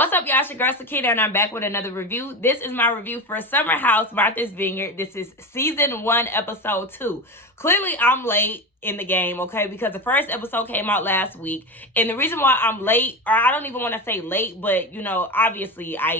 What's up, y'all? It's your girl Sakina, and I'm back with another review. This is my review for Summer House Martha's Vineyard. This is season 1, episode 2. Clearly, I'm late in the game, okay? Because the first episode came out last week, and the reason why I'm late, or I don't even want to say late, but you know, obviously I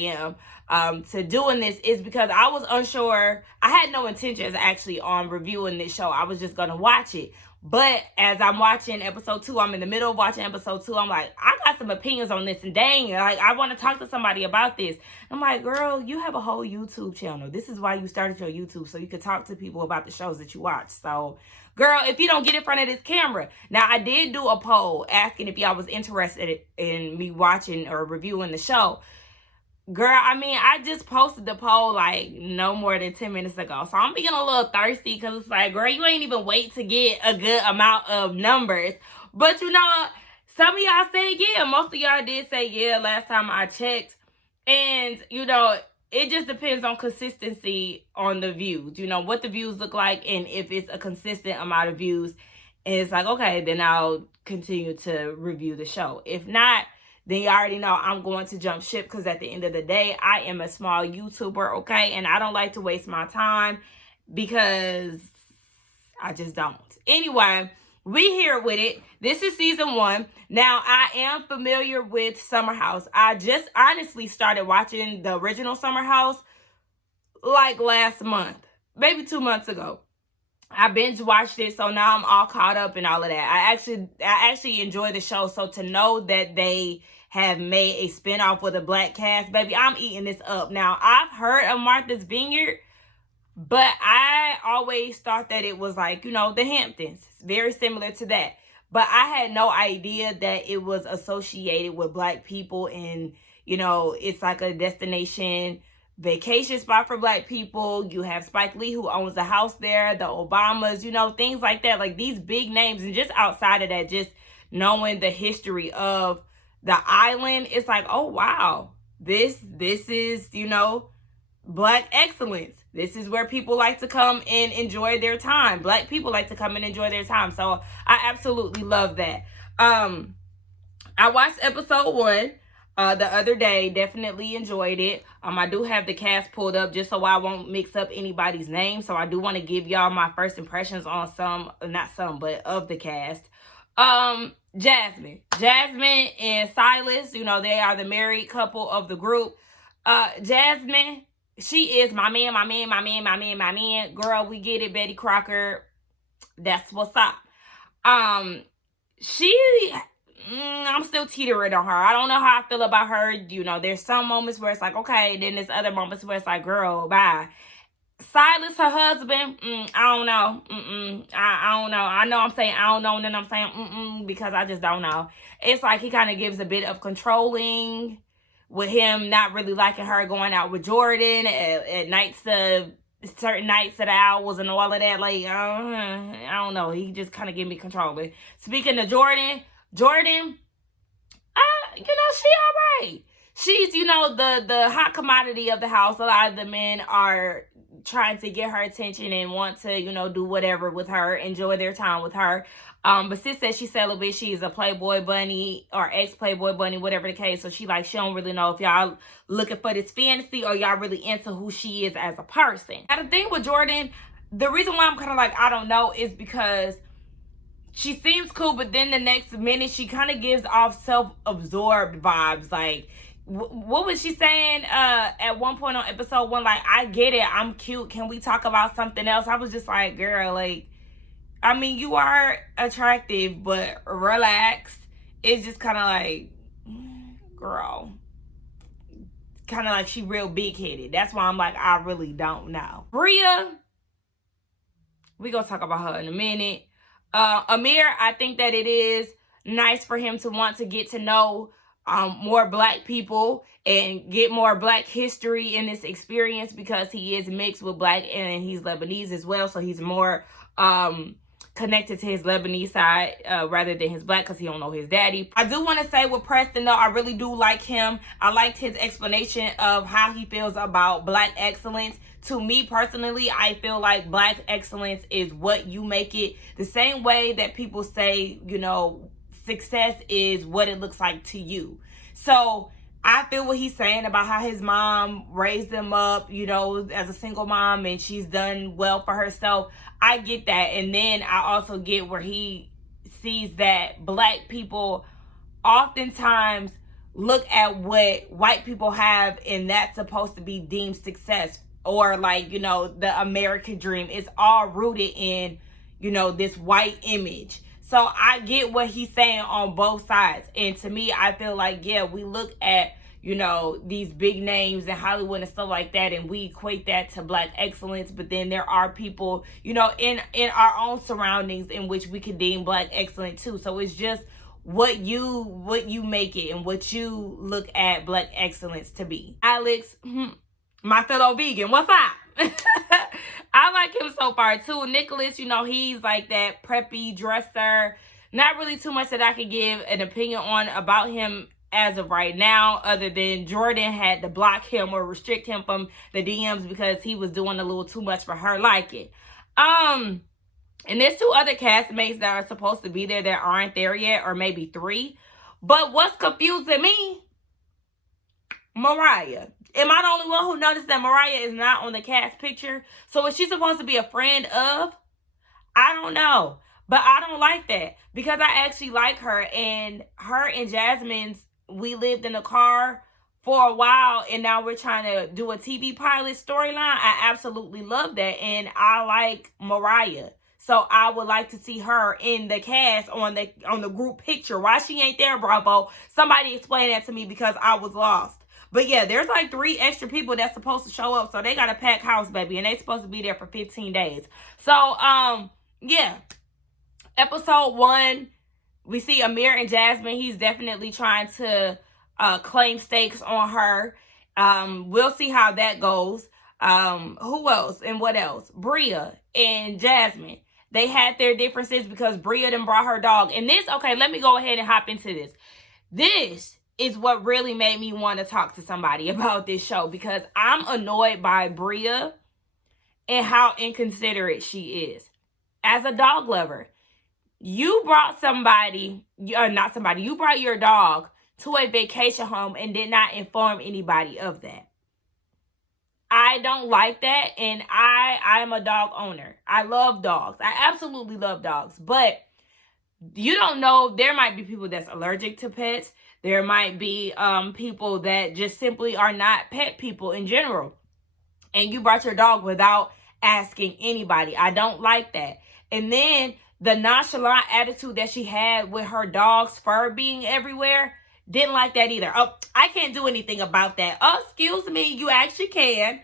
am to doing this is because I was unsure. I had no intentions actually on reviewing this show. I was just gonna watch it. But as I'm watching episode 2, I'm in the middle of watching episode 2. I'm like, I got some opinions on this, and dang, like I want to talk to somebody about this. I'm like, girl, you have a whole YouTube channel. This is why you started your YouTube, so you could talk to people about the shows that you watch. So, girl, if you don't get in front of this camera. Now, I did do a poll asking if y'all was interested in me watching or reviewing the show. Girl, I mean, I just posted the poll like no more than 10 minutes ago. So I'm being a little thirsty because it's like, girl, you ain't even wait to get a good amount of numbers. But you know, some of y'all said yeah. Most of y'all did say yeah last time I checked. And, you know, it just depends on consistency on the views. You know, what the views look like and if it's a consistent amount of views. And it's like, okay, then I'll continue to review the show. If not, then you already know I'm going to jump ship because at the end of the day, I am a small YouTuber, okay? And I don't like to waste my time because I just don't. Anyway, we here with it. This is season 1. Now, I am familiar with Summer House. I just honestly started watching the original Summer House like last month, maybe 2 months ago. I binge watched it, so now I'm all caught up and all of that. I actually enjoy the show, so to know that they have made a spinoff with a black cast, baby, I'm eating this up. Now, I've heard of Martha's Vineyard, but I always thought that it was like, you know, the Hamptons. It's very similar to that. But I had no idea that it was associated with black people and, you know, it's like a destination vacation spot for black people. You have Spike Lee, who owns the house there, the Obamas, you know, things like that, like these big names. And just outside of that, just knowing the history of the island, it's like, oh wow, this is, you know, black excellence. This is where people like to come and enjoy their time. Black people like to come and enjoy their time. So I absolutely love that. I watched episode 1 the other day. Definitely enjoyed it. I do have the cast pulled up just so I won't mix up anybody's name. So I do want to give y'all my first impressions on but of the cast. Jasmine and Silas, you know, they are the married couple of the group. Jasmine, she is my man. Girl, we get it, Betty Crocker. That's what's up. I'm still teetering on her. I don't know how I feel about her. You know, there's some moments where it's like, okay. Then there's other moments where it's like, girl, bye. Silas, her husband, I don't know. I don't know. I know I'm saying I don't know, and then I'm saying because I just don't know. It's like he kind of gives a bit of controlling with him not really liking her going out with Jordan at nights of certain nights of the hours and all of that. Like, I don't know. He just kind of give me controlling. Speaking of Jordan, you know, she all right. She's, you know, the hot commodity of the house. A lot of the men are trying to get her attention and want to, you know, do whatever with her, enjoy their time with her. But sis says she's celibate. She's a Playboy bunny or ex-Playboy bunny, whatever the case. So she don't really know if y'all looking for this fantasy or y'all really into who she is as a person. Now, the thing with Jordan, the reason why I'm kind of like, I don't know, is because she seems cool, but then the next minute she kind of gives off self-absorbed vibes. Like, what was she saying at one point on episode 1? Like, I get it, I'm cute, can we talk about something else? I was just like, girl, like, I mean, you are attractive, but relax. It's just kind of like, girl, kind of like she real big-headed. That's why I'm like, I really don't know. Bria, we gonna talk about her in a minute. Amir, I think that it is nice for him to want to get to know more black people and get more black history in this experience because he is mixed with black and he's Lebanese as well. So he's more connected to his Lebanese side rather than his black because he don't know his daddy. I do want to say with Preston though, I really do like him. I liked his explanation of how he feels about black excellence. To me personally, I feel like black excellence is what you make it. The same way that people say, you know, success is what it looks like to you. So I feel what he's saying about how his mom raised him up, you know, as a single mom, and she's done well for herself. I get that. And then I also get where he sees that black people oftentimes look at what white people have, and that's supposed to be deemed success, or like, you know, the American dream. It's all rooted in, you know, this white image. So I get what he's saying on both sides. And to me, I feel like, yeah, we look at, you know, these big names in Hollywood and stuff like that, and we equate that to black excellence. But then there are people, you know, in our own surroundings in which we could deem black excellent too. So it's just what you make it and what you look at black excellence to be. Alex, my fellow vegan, what's up? I like him so far too. Nicholas, you know, he's like that preppy dresser. Not really too much that I could give an opinion on about him as of right now, other than Jordan had to block him or restrict him from the DMs because he was doing a little too much for her liking. And there's 2 other castmates that are supposed to be there that aren't there yet, or maybe 3. But what's confusing me, Mariah. Am I the only one who noticed that Mariah is not on the cast picture? So is she supposed to be a friend of? I don't know. But I don't like that, because I actually like her. And her and Jasmine's, we lived in a car for a while, and now we're trying to do a TV pilot storyline. I absolutely love that. And I like Mariah. So I would like to see her in the cast on the group picture. Why she ain't there, Bravo? Somebody explain that to me, because I was lost. But yeah, there's like 3 extra people that's supposed to show up. So they got a packed house, baby. And they supposed to be there for 15 days. So, yeah. Episode 1, we see Amir and Jasmine. He's definitely trying to claim stakes on her. We'll see how that goes. Who else and what else? Bria and Jasmine. They had their differences because Bria done brought her dog. And this, okay, let me go ahead and hop into this. This is what really made me want to talk to somebody about this show, because I'm annoyed by Bria and how inconsiderate she is. As a dog lover, you brought you brought your dog to a vacation home and did not inform anybody of that. I don't like that, and I am a dog owner. I love dogs. I absolutely love dogs, but you don't know, there might be people that's allergic to pets. There might be people that just simply are not pet people in general. And you brought your dog without asking anybody. I don't like that. And then the nonchalant attitude that she had with her dog's fur being everywhere, didn't like that either. Oh, I can't do anything about that. Oh, excuse me, you actually can.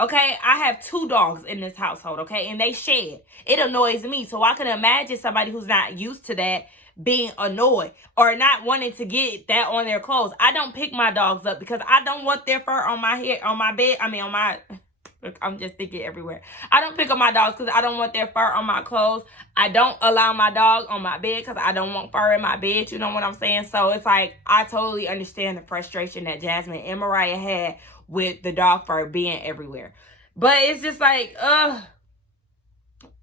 Okay, I have 2 dogs in this household, okay, and they shed. It annoys me, so I can imagine somebody who's not used to that being annoyed or not wanting to get that on their clothes. I don't pick my dogs up because I don't want their fur on my hair, on my bed. I'm just thinking everywhere. I don't pick up my dogs because I don't want their fur on my clothes. I don't allow my dog on my bed because I don't want fur in my bed. You know what I'm saying? So it's like, I totally understand the frustration that Jasmine and Mariah had with the dog fur being everywhere. But it's just like,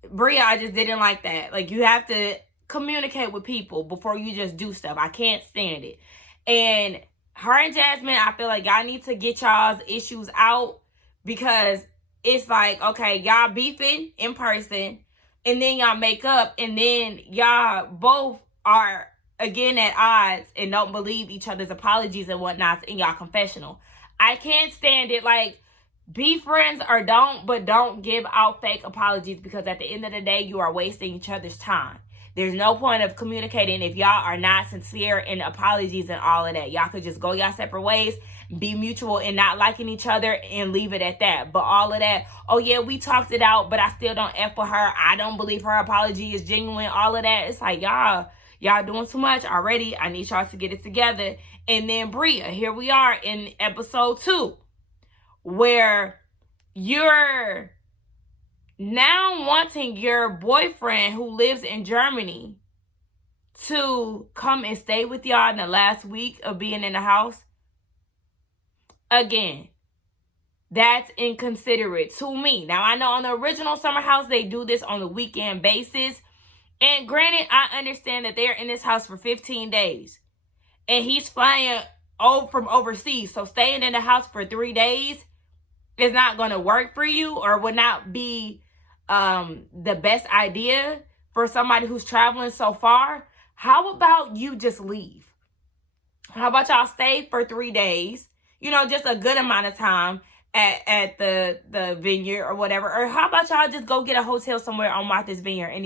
Bria, I just didn't like that. Like, you have to communicate with people before you just do stuff. I can't stand it. And her and Jasmine, I feel like y'all need to get y'all's issues out, because it's like, okay, y'all beefing in person, and then y'all make up, and then y'all both are again at odds and don't believe each other's apologies and whatnot in y'all confessional. I can't stand it. Like, be friends or don't, but don't give out fake apologies, because at the end of the day, you are wasting each other's time. There's no point of communicating if y'all are not sincere in apologies and all of that. Y'all could just go y'all separate ways, be mutual in not liking each other, and leave it at that. But all of that, oh yeah, we talked it out, but I still don't F with her. I don't believe her apology is genuine. All of that. It's like, y'all doing too much already. I need y'all to get it together. And then Bria, here we are in episode 2, where you're now wanting your boyfriend who lives in Germany to come and stay with y'all in the last week of being in the house. Again, that's inconsiderate to me. Now, I know on the original Summer House, they do this on a weekend basis. And granted, I understand that they're in this house for 15 days. And he's flying from overseas. So staying in the house for 3 days is not going to work for you, or would not be the best idea for somebody who's traveling so far. How about you just leave? How about y'all stay for 3 days? You know, just a good amount of time at the Vineyard or whatever. Or how about y'all just go get a hotel somewhere on Martha's Vineyard and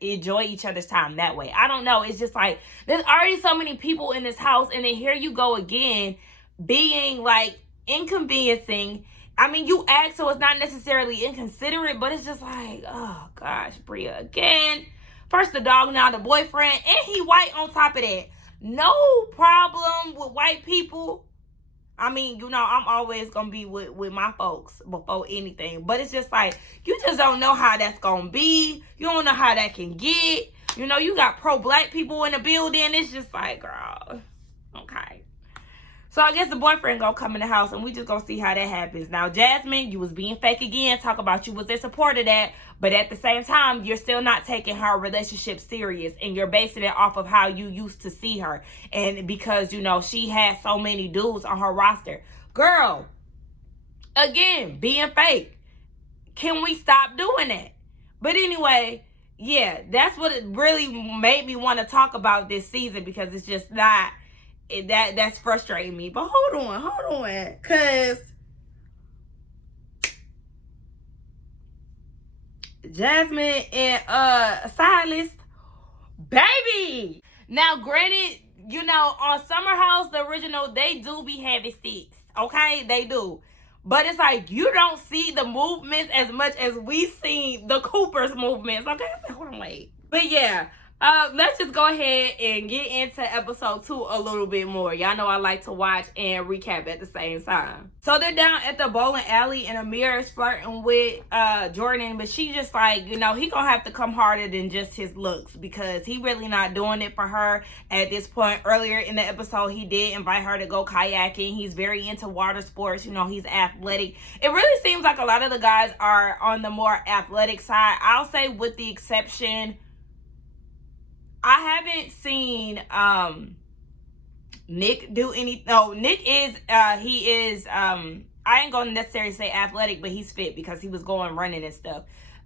enjoy each other's time that way? I don't know. It's just like, there's already so many people in this house, and then here you go again, being like inconveniencing. I mean, you act, so it's not necessarily inconsiderate, but it's just like, oh gosh, Bria again. First the dog, now the boyfriend, and he white on top of that. No problem with white people. I mean, you know, I'm always going to be with my folks before anything. But it's just like, you just don't know how that's going to be. You don't know how that can get. You know, you got pro-black people in the building. It's just like, girl, okay. So I guess the boyfriend gonna come in the house, and we just gonna see how that happens. Now, Jasmine, you was being fake again. Talk about you was in support of that. But at the same time, you're still not taking her relationship serious. And you're basing it off of how you used to see her. And because, you know, she had so many dudes on her roster. Girl, again, being fake. Can we stop doing that? But anyway, yeah, that's what it really made me want to talk about this season. Because it's just not... That's frustrating me. But hold on, because Jasmine and Silas, baby. Now, granted, you know, on Summer House, the original, they do be having sex, okay? They do. But it's like, you don't see the movements as much as we seen the Cooper's movements, okay? Hold on, wait. But yeah, let's just go ahead and get into episode 2 a little bit more. Y'all know I like to watch and recap at the same time. So they're down at the bowling alley, and Amir is flirting with Jordan, but she just like, you know, he gonna have to come harder than just his looks, because he really not doing it for her at this point. Earlier in the episode, he did invite her to go kayaking. He's very into water sports. You know, he's athletic. It really seems like a lot of the guys are on the more athletic side. I'll say, with the exception, I haven't seen Nick do any. No, Nick is he is I ain't gonna necessarily say athletic, but he's fit because he was going running and stuff.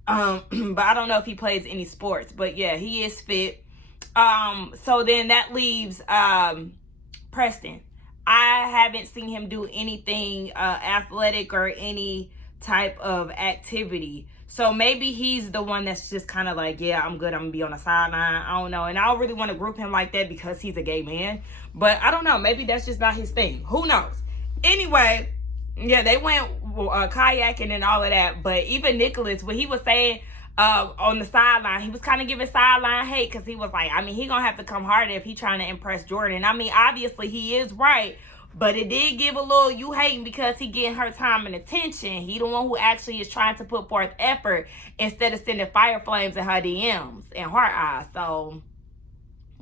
But I don't know if he plays any sports. But yeah, he is fit. So then that leaves Preston. I haven't seen him do anything athletic or any type of activity. So maybe he's the one that's just kind of like, yeah, I'm good. I'm going to be on the sideline. I don't know. And I don't really want to group him like that because he's a gay man. But I don't know. Maybe that's just not his thing. Who knows? Anyway, yeah, they went kayaking and all of that. But even Nicholas, what he was saying on the sideline, he was kind of giving sideline hate, because he was like, I mean, he going to have to come harder if he trying to impress Jordan. I mean, obviously he is right. But it did give a little, you hating because he getting her time and attention. He the one who actually is trying to put forth effort instead of sending fire flames in her DMs and her eyes. So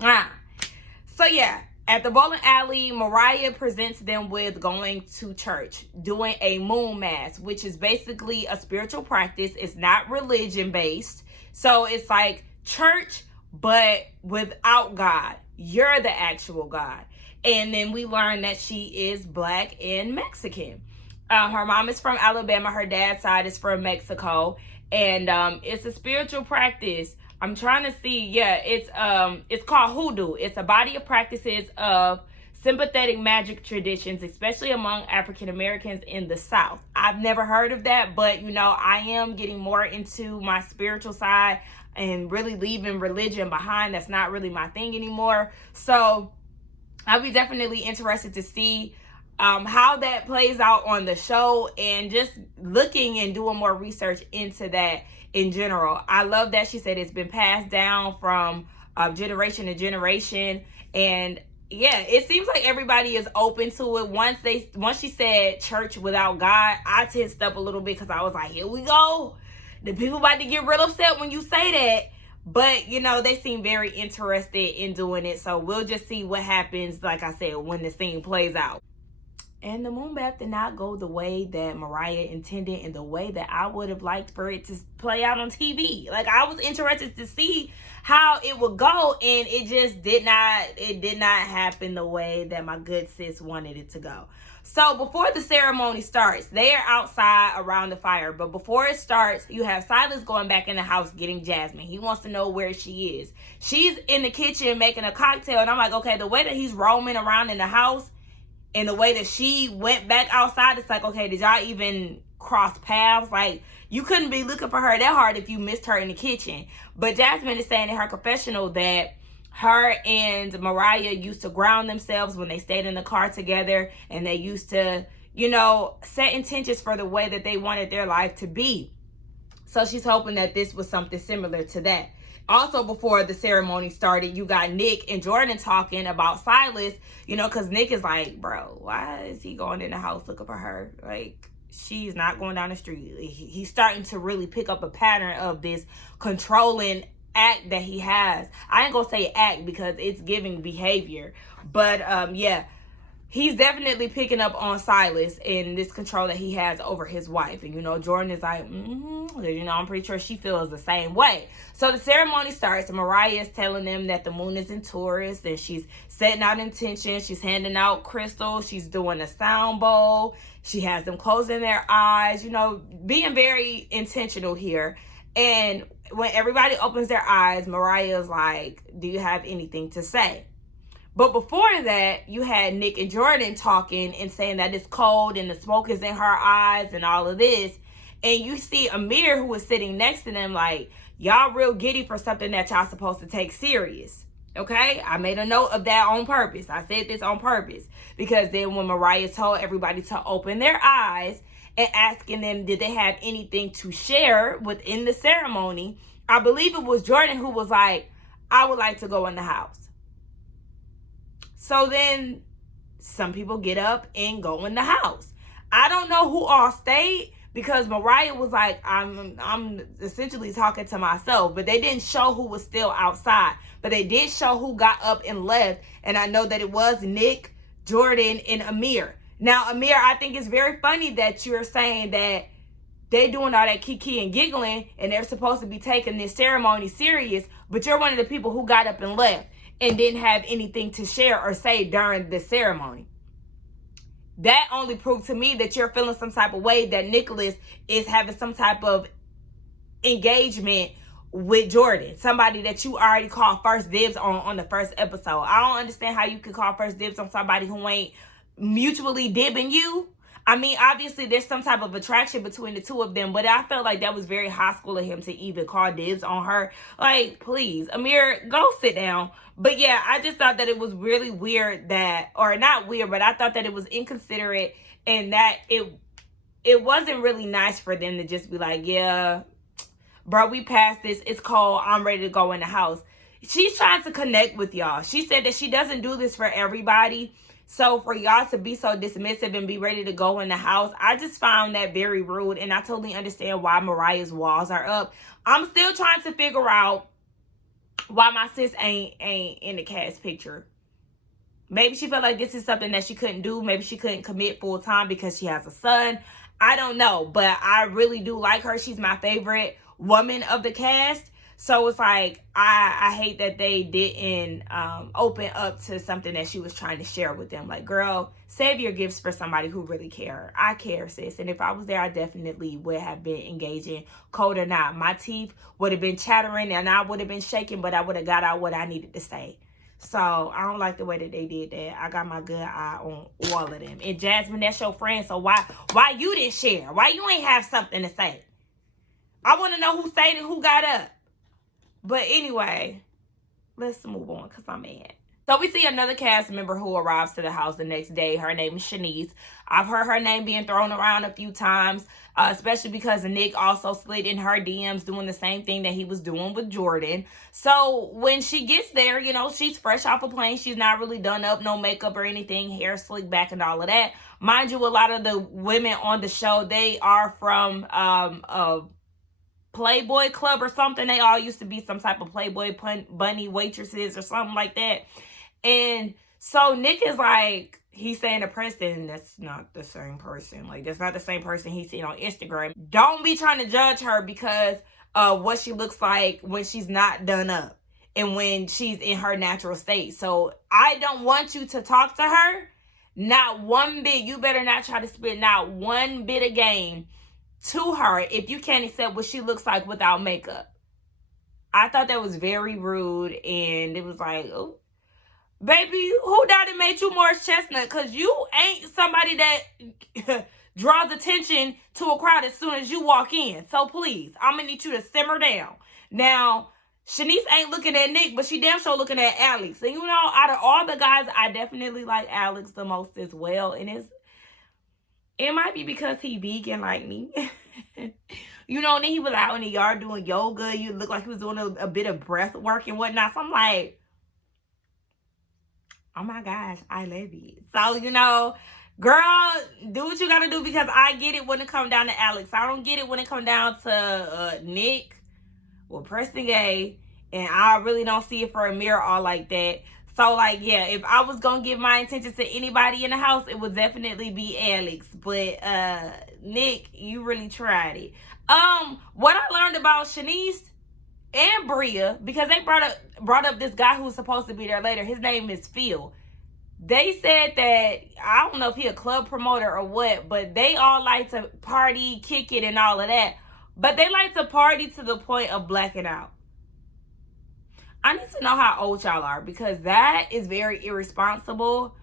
yeah, at the bowling alley, Mariah presents them with going to church, doing a moon mass, which is basically a spiritual practice. It's not religion based. So it's like church, but without God. You're the actual God. And then we learn that she is Black and Mexican. Her mom is from Alabama. Her dad's side is from Mexico. And it's a spiritual practice. I'm trying to see. Yeah, it's called hoodoo. It's a body of practices of sympathetic magic traditions, especially among African Americans in the South. I've never heard of that, but, you know, I am getting more into my spiritual side and really leaving religion behind. That's not really my thing anymore. So I'll be definitely interested to see how that plays out on the show, and just looking and doing more research into that in general. I love that she said it's been passed down from generation to generation. And yeah, it seems like everybody is open to it. Once she said church without God, I tensed up a little bit, because I was like, here we go. The people about to get real upset when you say that. But, you know, they seem very interested in doing it. So we'll just see what happens, like I said, when the scene plays out. And the moon bath did not go the way that Mariah intended and the way that I would have liked for it to play out on TV. Like, I was interested to see how it would go, and it just did not happen the way that my good sis wanted it to go. So before the ceremony starts, they are outside around the fire. But before it starts, you have Silas going back in the house getting Jasmine. He wants to know where she is. She's in the kitchen making a cocktail. And I'm like, okay, the way that he's roaming around in the house and the way that she went back outside, it's like, okay, did y'all even cross paths? Like, you couldn't be looking for her that hard if you missed her in the kitchen. But Jasmine is saying in her confessional that her and Mariah used to ground themselves when they stayed in the car together, and they used to, set intentions for the way that they wanted their life to be. So she's hoping that this was something similar to that. Also, before the ceremony started, you got Nick and Jordan talking about Silas, because Nick is like, bro, why is he going in the house looking for her? Like, she's not going down the street. He's starting to really pick up a pattern of this controlling act that he has. I ain't gonna say act because it's giving behavior, but yeah, he's definitely picking up on Silas and this control that he has over his wife. And Jordan is like, I'm pretty sure she feels the same way. So the ceremony starts, and Mariah is telling them that the moon is in Taurus, and she's setting out intentions. She's handing out crystals. She's doing a sound bowl. She has them closing their eyes, being very intentional here. And when everybody opens their eyes, Mariah's like, do you have anything to say? But before that, you had Nick and Jordan talking and saying that it's cold and the smoke is in her eyes and all of this. And you see Amir, who was sitting next to them, like, y'all real giddy for something that y'all supposed to take serious. Okay? I made a note of that on purpose. I said this on purpose. Because then when Mariah told everybody to open their eyes and asking them, did they have anything to share within the ceremony, I believe it was Jordan who was like, I would like to go in the house. So then some people get up and go in the house. I don't know who all stayed, because Mariah was like, I'm essentially talking to myself, but they didn't show who was still outside. But they did show who got up and left. And I know that it was Nick, Jordan, and Amir. Now, Amir, I think it's very funny that you're saying that they doing all that kiki and giggling and they're supposed to be taking this ceremony serious, but you're one of the people who got up and left and didn't have anything to share or say during the ceremony. That only proved to me that you're feeling some type of way that Nicholas is having some type of engagement with Jordan, somebody that you already called first dibs on the first episode. I don't understand how you could call first dibs on somebody who ain't mutually dibbing you. I mean, obviously there's some type of attraction between the two of them, but I felt like that was very high school of him to even call dibs on her. Like, please, Amir, go sit down. But yeah, I just thought that it was really weird that, or not weird, but I thought that it was inconsiderate, and that it wasn't really nice for them to just be like, yeah, bro, we passed this. It's cold. I'm ready to go in the house. She's trying to connect with y'all. She said that she doesn't do this for everybody. So for y'all to be so dismissive and be ready to go in the house, I just found that very rude. And I totally understand why Mariah's walls are up. I'm still trying to figure out why my sis ain't in the cast picture. Maybe she felt like this is something that she couldn't do. Maybe she couldn't commit full time because she has a son. I don't know. But I really do like her. She's my favorite woman of the cast. So it's like, I hate that they didn't open up to something that she was trying to share with them. Like, girl, save your gifts for somebody who really cares. I care, sis. And if I was there, I definitely would have been engaging, cold or not. My teeth would have been chattering and I would have been shaking, but I would have got out what I needed to say. So I don't like the way that they did that. I got my good eye on all of them. And Jasmine, that's your friend. So why you didn't share? Why you ain't have something to say? I want to know who stayed and who got up. But anyway, let's move on because I'm mad. So we see another cast member who arrives to the house the next day. Her name is Shanice. I've heard her name being thrown around a few times, especially because Nick also slid in her DMs doing the same thing that he was doing with Jordan. So when she gets there, she's fresh off a plane. She's not really done up, no makeup or anything, hair slicked back and all of that. Mind you, a lot of the women on the show, they are from a Playboy Club or something. They all used to be some type of Playboy bunny waitresses or something like that. And so Nick is like, he's saying to Preston, that's not the same person. Like, that's not the same person he's seen on Instagram. Don't be trying to judge her because of what she looks like when she's not done up and when she's in her natural state. So I don't want you to talk to her. Not one bit. You better not try to spit not one bit of game to her if you can't accept what she looks like without makeup. I thought that was very rude, and it was like, oh, baby, who died and made you Morris Chestnut? Because you ain't somebody that draws attention to a crowd as soon as you walk in. So please, I'm going to need you to simmer down. Now, Shanice ain't looking at Nick, but she damn sure looking at Alex. And you know, out of all the guys, I definitely like Alex the most as well. And it might be because he vegan like me. You know, and then he was out in the yard doing yoga. You look like he was doing a bit of breath work and whatnot. So I'm like, oh my gosh, I love you. So, you know, girl, do what you gotta do, because I get it when it comes down to Alex. I don't get it when it comes down to Nick or Preston Gay. And I really don't see it for Amir all like that. So, like, yeah, if I was going to give my attention to anybody in the house, it would definitely be Alex. But, Nick, you really tried it. What I learned about Shanice and Bria, because they brought up this guy who's supposed to be there later. His name is Phil. They said that, I don't know if he a club promoter or what, but they all like to party, kick it, and all of that. But they like to party to the point of blacking out. I need to know how old y'all are, because that is very irresponsible.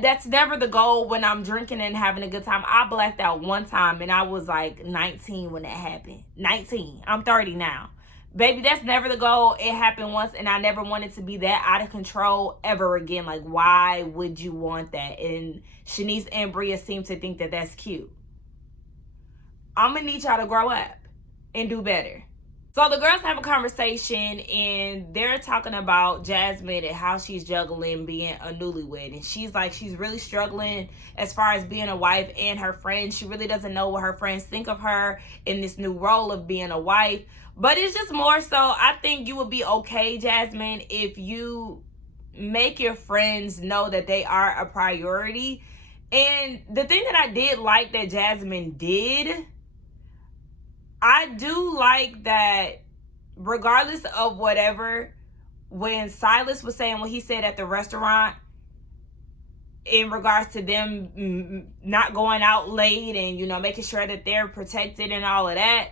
That's never the goal when I'm drinking and having a good time. I blacked out one time and I was like 19 when that happened. 19. I'm 30 now. Baby, that's never the goal. It happened once and I never wanted to be that out of control ever again. Like, why would you want that? And Shanice and Bria seem to think that that's cute. I'm going to need y'all to grow up and do better. So the girls have a conversation and they're talking about Jasmine and how she's juggling being a newlywed. And she's like, she's really struggling as far as being a wife and her friends. She really doesn't know what her friends think of her in this new role of being a wife. But it's just more so, I think you would be okay, Jasmine, if you make your friends know that they are a priority. And the thing that I did like that Jasmine did, I do like that regardless of whatever, when Silas was saying what he said at the restaurant in regards to them not going out late and, you know, making sure that they're protected and all of that,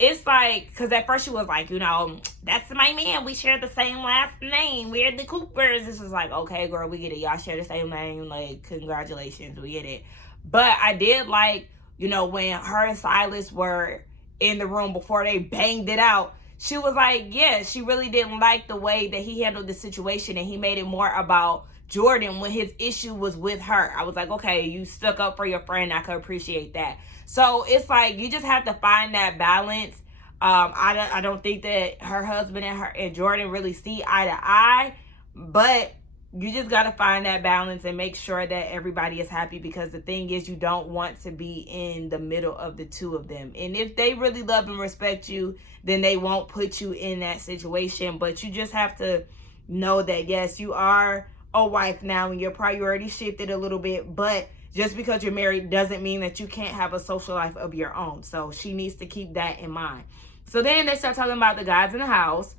it's like, because at first she was like, you know, that's my man. We share the same last name. We're the Coopers. This was like, okay, girl, we get it. Y'all share the same name. Like, congratulations. We get it. But I did like, you know, when her and Silas were in the room before they banged it out, she was like, yeah, she really didn't like the way that he handled the situation, and he made it more about Jordan when his issue was with her. I was like, okay, you stuck up for your friend. I could appreciate that. So it's like, you just have to find that balance. I don't think that her husband and Jordan really see eye to eye, but you just got to find that balance and make sure that everybody is happy, because the thing is, you don't want to be in the middle of the two of them. And if they really love and respect you, then they won't put you in that situation. But you just have to know that, yes, you are a wife now and your priorities shifted a little bit, but just because you're married doesn't mean that you can't have a social life of your own. So she needs to keep that in mind. So then they start talking about the guys in the house,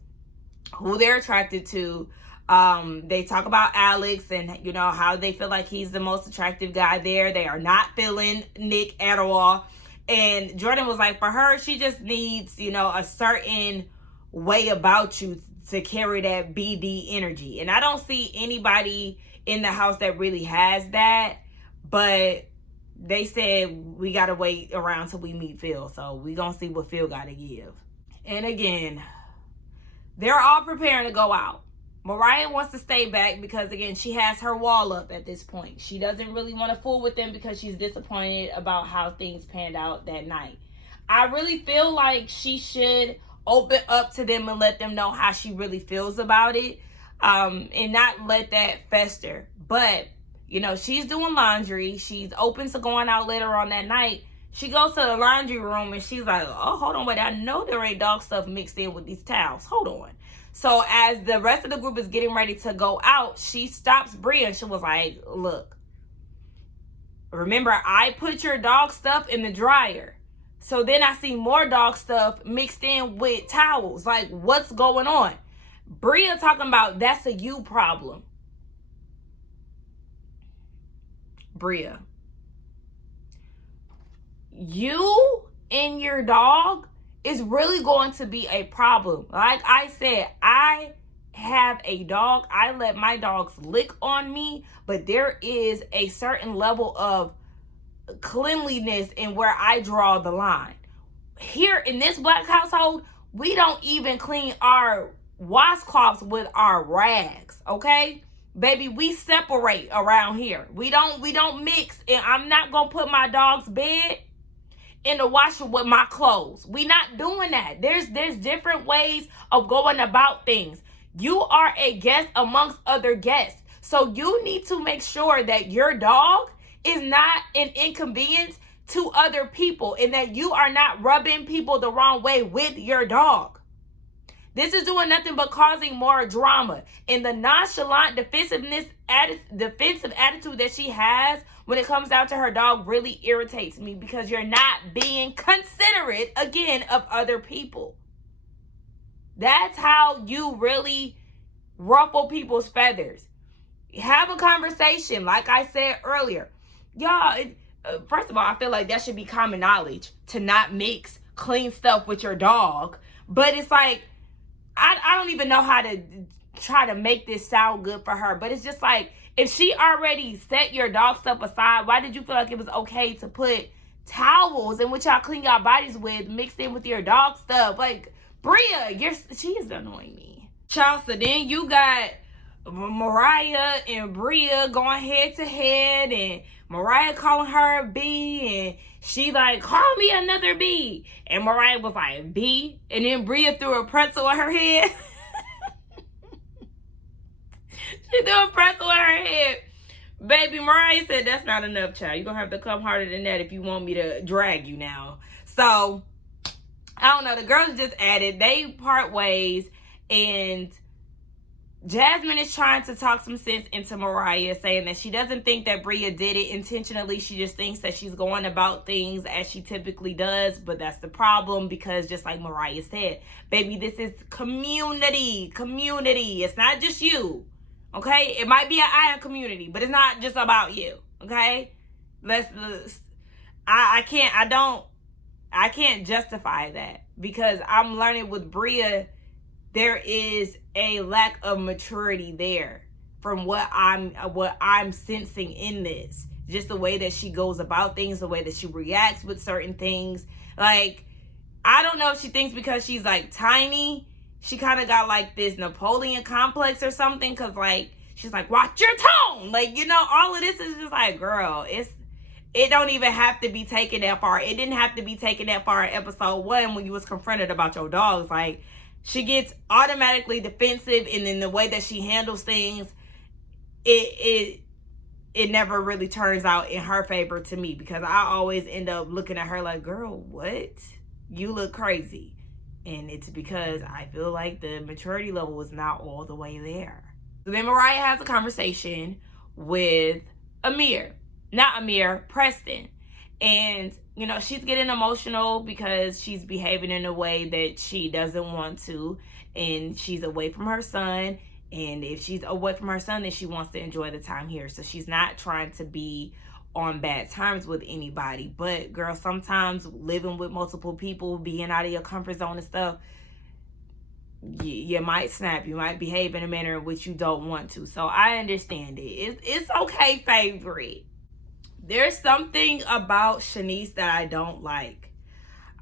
who they're attracted to. They talk about Alex and, you know, how they feel like he's the most attractive guy there. They are not feeling Nick at all. And Jordan was like, for her, she just needs, you know, a certain way about you to carry that BD energy. And I don't see anybody in the house that really has that. But they said we got to wait around till we meet Phil. So we going to see what Phil got to give. And again, they're all preparing to go out. Mariah wants to stay back because, again, she has her wall up at this point. She doesn't really want to fool with them because she's disappointed about how things panned out that night. I really feel like she should open up to them and let them know how she really feels about it, and not let that fester. But, you know, she's doing laundry. She's open to going out later on that night. She goes to the laundry room and she's like, oh, hold on, wait, I know there ain't dog stuff mixed in with these towels. Hold on. So as the rest of the group is getting ready to go out, she stops Bria and she was like, look, Remember, I put your dog stuff in the dryer. So then I see more dog stuff mixed in with towels. Like, what's going on? Bria talking about that's a you problem. Bria, you and your dog is really going to be a problem. Like I said, I have a dog. I let my dogs lick on me, but there is a certain level of cleanliness in where I draw the line. Here in this Black household, we don't even clean our washcloths with our rags, okay? Baby, we separate around here. We don't mix, and I'm not gonna put my dog's bed in the washer with my clothes. We not doing that. There's different ways of going about things. You are a guest amongst other guests. So you need to make sure that your dog is not an inconvenience to other people and that you are not rubbing people the wrong way with your dog. This is doing nothing but causing more drama. And the nonchalant defensive attitude that she has when it comes down to her dog really irritates me, because you're not being considerate, again, of other people. That's how you really ruffle people's feathers. Have a conversation, like I said earlier. Y'all, first of all, I feel like that should be common knowledge to not mix clean stuff with your dog. But it's like, I don't even know how to try to make this sound good for her. But it's just like, if she already set your dog stuff aside, why did you feel like it was okay to put towels and what y'all clean your bodies with mixed in with your dog stuff? Like, Bria, she is annoying me. Child, so then you got Mariah and Bria going head to head, and Mariah calling her a B, and she like, call me another B. And Mariah was like, B? And then Bria threw a pretzel at her head. She threw a pretzel at her head. Baby, Mariah said, that's not enough, child. You're going to have to come harder than that if you want me to drag you now. So, I don't know. The girls just added. They part ways, and Jasmine is trying to talk some sense into Mariah, saying that she doesn't think that Bria did it intentionally. She just thinks that she's going about things as she typically does. But that's the problem, because just like Mariah said, baby, this is community. It's not just you. Okay? It might be an iron community, but it's not just about you. Okay? I can't justify that, because I'm learning with Bria, there is a lack of maturity there from what I'm sensing in this. Just the way that she goes about things, the way that she reacts with certain things. Like, I don't know if she thinks because she's like tiny, she kind of got like this Napoleon complex or something, because like she's like, watch your tone, like, you know, all of this is just like, girl, it don't even have to be taken that far. It didn't have to be taken that far in episode 1 when you was confronted about your dogs. Like, she gets automatically defensive, and then the way that she handles things, it never really turns out in her favor to me, because I always end up looking at her like, girl, what? You look crazy. And it's because I feel like the maturity level is not all the way there. So then Mariah has a conversation with Preston. And, you know, she's getting emotional because she's behaving in a way that she doesn't want to. And she's away from her son. And if she's away from her son, then she wants to enjoy the time here. So she's not trying to be on bad terms with anybody. But, girl, sometimes living with multiple people, being out of your comfort zone and stuff, you might snap. You might behave in a manner in which you don't want to. So I understand it. It's okay, favorite. There's something about Shanice that I don't like.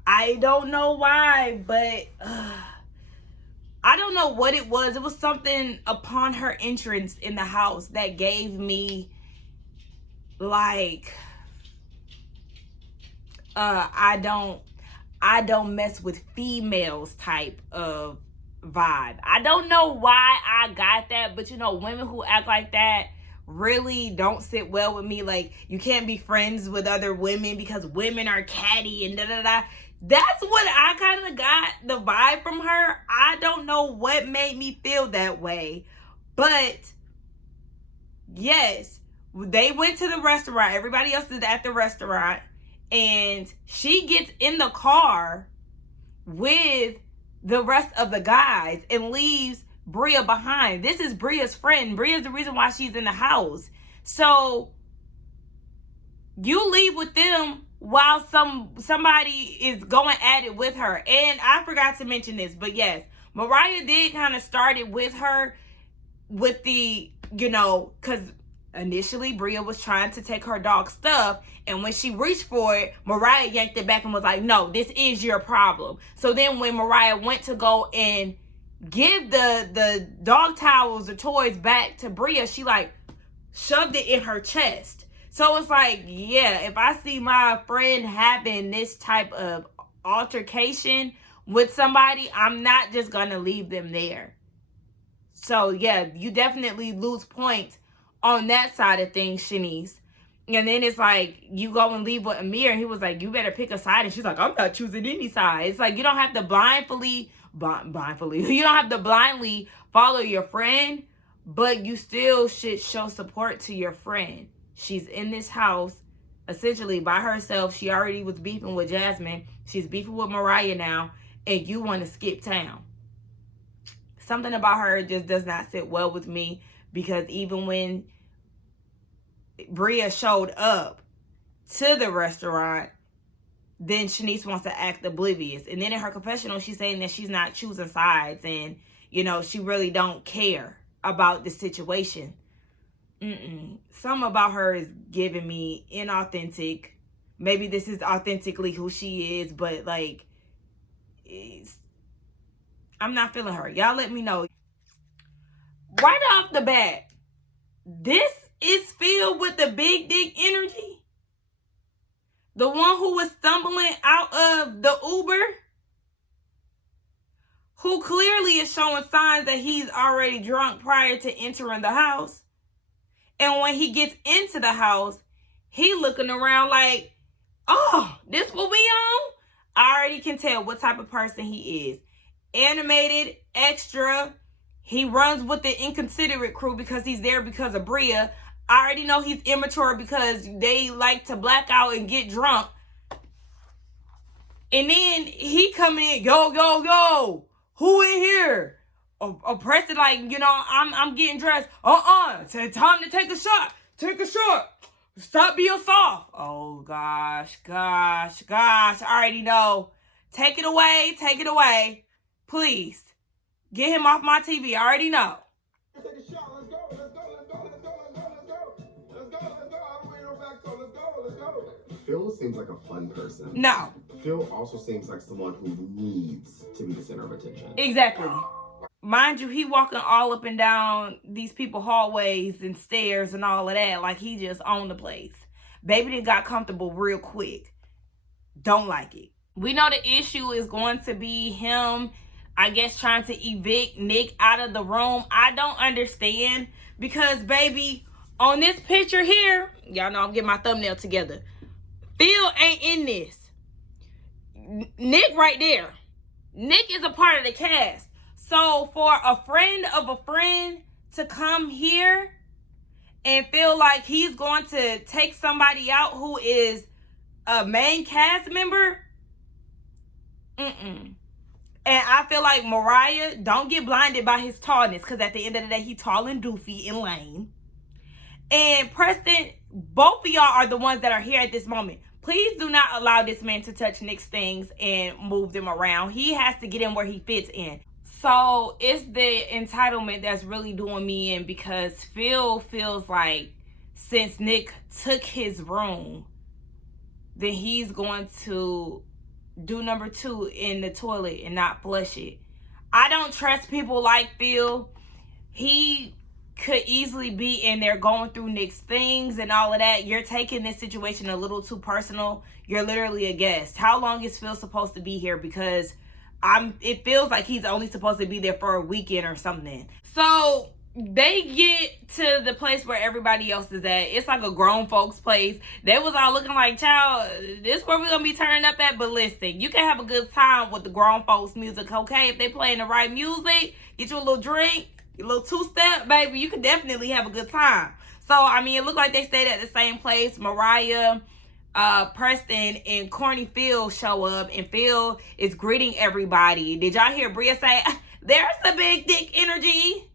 I don't know why, but I don't know what it was. It was something upon her entrance in the house that gave me like, I don't mess with females type of vibe. I don't know why I got that, but you know, women who act like that really don't sit well with me. Like, you can't be friends with other women because women are catty and da-da-da. That's what I kind of got the vibe from her. I don't know what made me feel that way. But, yes, They went to the restaurant. Everybody else is at the restaurant. And she gets in the car with the rest of the guys and leaves Bria behind. This is Bria's friend. Bria's the reason why she's in the house. So you leave with them while somebody is going at it with her. And I forgot to mention this, but yes, Mariah did kind of start it with her with the, because initially Bria was trying to take her dog's stuff, and when she reached for it, Mariah yanked it back and was like, no, this is your problem. So then when Mariah went to go and give the dog towels or toys back to Bria, she like shoved it in her chest. So it's like, yeah, if I see my friend having this type of altercation with somebody, I'm not just gonna leave them there. So yeah, you definitely lose points on that side of things, Shanice. And then it's like, you go and leave with Amir, and he was like, you better pick a side. And she's like, I'm not choosing any side. It's like, you don't have to blindly follow your friend, but you still should show support to your friend. She's in this house essentially by herself. She already was beefing with Jasmine. She's beefing with Mariah now, and you want to skip town. Something about her just does not sit well with me, because even when Bria showed up to the restaurant, then Shanice wants to act oblivious. And then in her confessional, she's saying that she's not choosing sides, and, she really don't care about the situation. Something about her is giving me inauthentic. Maybe this is authentically who she is, but like, I'm not feeling her. Y'all let me know. Right off the bat, this is filled with the big dick energy. The one who was stumbling out of the Uber, who clearly is showing signs that he's already drunk prior to entering the house. And when he gets into the house, he looking around like, oh, this what we on? I already can tell what type of person he is. Animated, extra. He runs with the inconsiderate crew because he's there because of Bria. I already know he's immature because they like to black out and get drunk. And then he coming in, yo, who in here? Oppressed, like, I'm getting dressed. It's time to take a shot. Take a shot. Stop being soft. Oh, gosh. I already know. Take it away. Please. Get him off my TV. I already know. Take a shot. Let's go. Phil seems like a fun person. No. Phil also seems like someone who needs to be the center of attention. Exactly. Mind you, he walking all up and down these people hallways and stairs and all of that like he just owned the place. Baby done got comfortable real quick. Don't like it. We know the issue is going to be him, I guess, trying to evict Nick out of the room. I don't understand, because, baby, on this picture here, y'all know I'm getting my thumbnail together. Phil ain't in this. Nick right there. Nick is a part of the cast. So for a friend of a friend to come here and feel like he's going to take somebody out who is a main cast member, And I feel like Mariah, don't get blinded by his tallness, because at the end of the day, he tall and doofy and lame. And Preston, both of y'all are the ones that are here at this moment. Please do not allow this man to touch Nick's things and move them around. He has to get in where he fits in. So it's the entitlement that's really doing me in, because Phil feels like since Nick took his room, then he's going to do number 2 in the toilet and not flush it. I don't trust people like Phil. He could easily be in there going through Nick's things and all of that. You're taking this situation a little too personal. You're literally a guest. How long is Phil supposed to be here? Because it feels like he's only supposed to be there for a weekend or something. So they get to the place where everybody else is at. It's like a grown folks place. They was all looking like, child, this where we're gonna be turning up at. But listen, you can have a good time with the grown folks music, okay? If they playing the right music, get you a little drink, a little 2-step, baby, you can definitely have a good time. So So, I mean, it looked like they stayed at the same place. Mariah, Preston, and corny Phil show up, and Phil is greeting everybody. Did y'all hear Bria say, there's the big dick energy?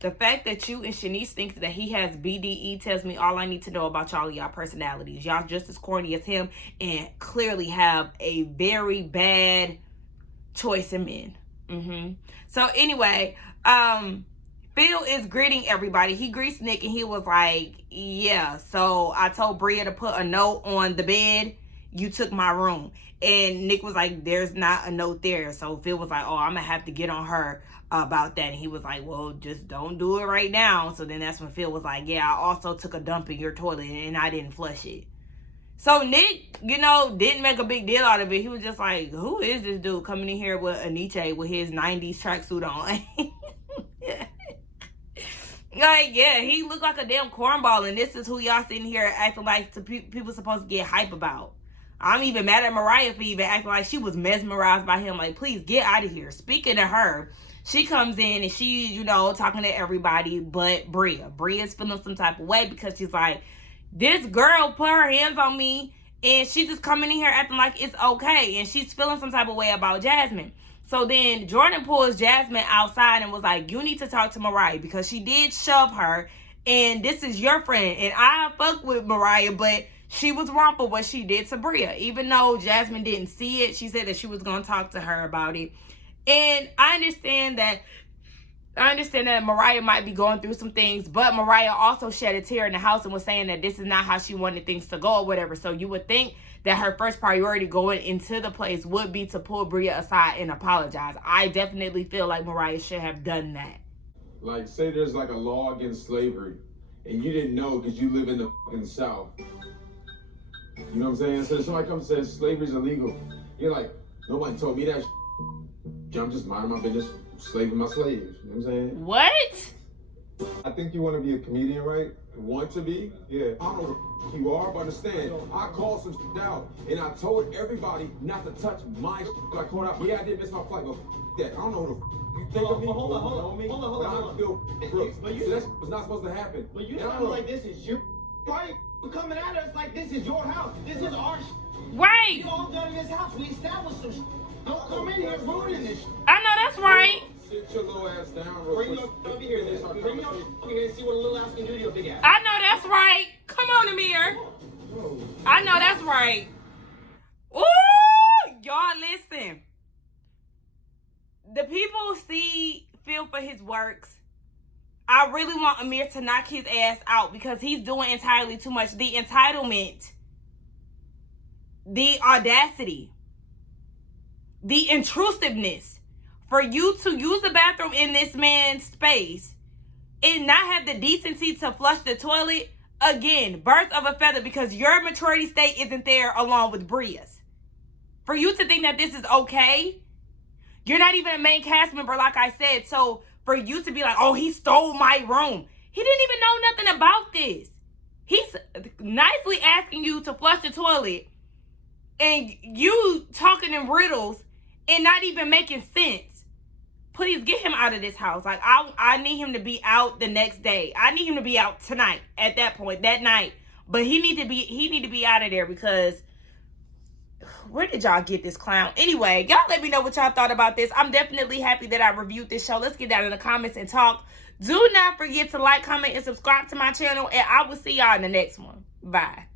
The fact that you and Shanice thinks that he has BDE tells me all I need to know about y'all personalities. Y'all just as corny as him and clearly have a very bad choice in men. So anyway, Phil is greeting everybody. He greets Nick and he was like, yeah, so I told Bria to put a note on the bed. You took my room. And Nick was like, there's not a note there. So Phil was like, oh, I'm going to have to get on her about that. And he was like, well, just don't do it right now. So then that's when Phil was like, yeah, I also took a dump in your toilet and I didn't flush it. So Nick, didn't make a big deal out of it. He was just like, who is this dude coming in here with Aniche with his 90s tracksuit on? Like, yeah, he looked like a damn cornball, and this is who y'all sitting here acting like people supposed to get hype about. I'm even mad at Mariah for even acting like she was mesmerized by him. Like, please get out of here. Speaking of her, she comes in and she, talking to everybody but Bria. Bria's feeling some type of way because she's like, this girl put her hands on me and she just coming in here acting like it's okay. And she's feeling some type of way about Jasmine. So then Jordan pulls Jasmine outside and was like, you need to talk to Mariah because she did shove her. And this is your friend. And I fuck with Mariah, but she was wrong for what she did to Bria. Even though Jasmine didn't see it, she said that she was going to talk to her about it. And I understand that Mariah might be going through some things, but Mariah also shed a tear in the house and was saying that this is not how she wanted things to go or whatever. So you would think that her first priority going into the place would be to pull Bria aside and apologize. I definitely feel like Mariah should have done that. Like, say there's like a law against slavery, and you didn't know because you live in the fucking South. You know what I'm saying? So somebody comes and says slavery's illegal. You're like, nobody told me that. I'm just minding my business, slaving my slaves. You know what I'm saying? What? I think you want to be a comedian, right? Want to be? Yeah. I don't know who you are, but understand, I called some shit out, and I told everybody not to touch my shit. I called out, yeah, I did miss my flight, but that. I don't know who you think of me. Hold on. But you, so that's what's not supposed to happen. But you sound like this is your right? You're coming at us like this is your house. This is our shit. Right. You all done in this house. We established some shit. Don't come in here ruining this shit. I know that's right. Sit your little ass down real quick. Bring your over here. Bring your over here and see what a little ass can do to your big ass. I know that's right. Come on, Amir. I know that's right. Ooh, y'all listen. The people see Phil for his works. I really want Amir to knock his ass out because he's doing entirely too much. The entitlement, the audacity, the intrusiveness. For you to use the bathroom in this man's space and not have the decency to flush the toilet, again, birds of a feather, because your maturity state isn't there along with Bria's. For you to think that this is okay, you're not even a main cast member, like I said. So for you to be like, oh, he stole my room. He didn't even know nothing about this. He's nicely asking you to flush the toilet and you talking in riddles and not even making sense. Please get him out of this house. Like, I need him to be out the next day. I need him to be out tonight at that point, that night. But he need to be out of there because where did y'all get this clown? Anyway, y'all let me know what y'all thought about this. I'm definitely happy that I reviewed this show. Let's get down in the comments and talk. Do not forget to like, comment, and subscribe to my channel. And I will see y'all in the next one. Bye.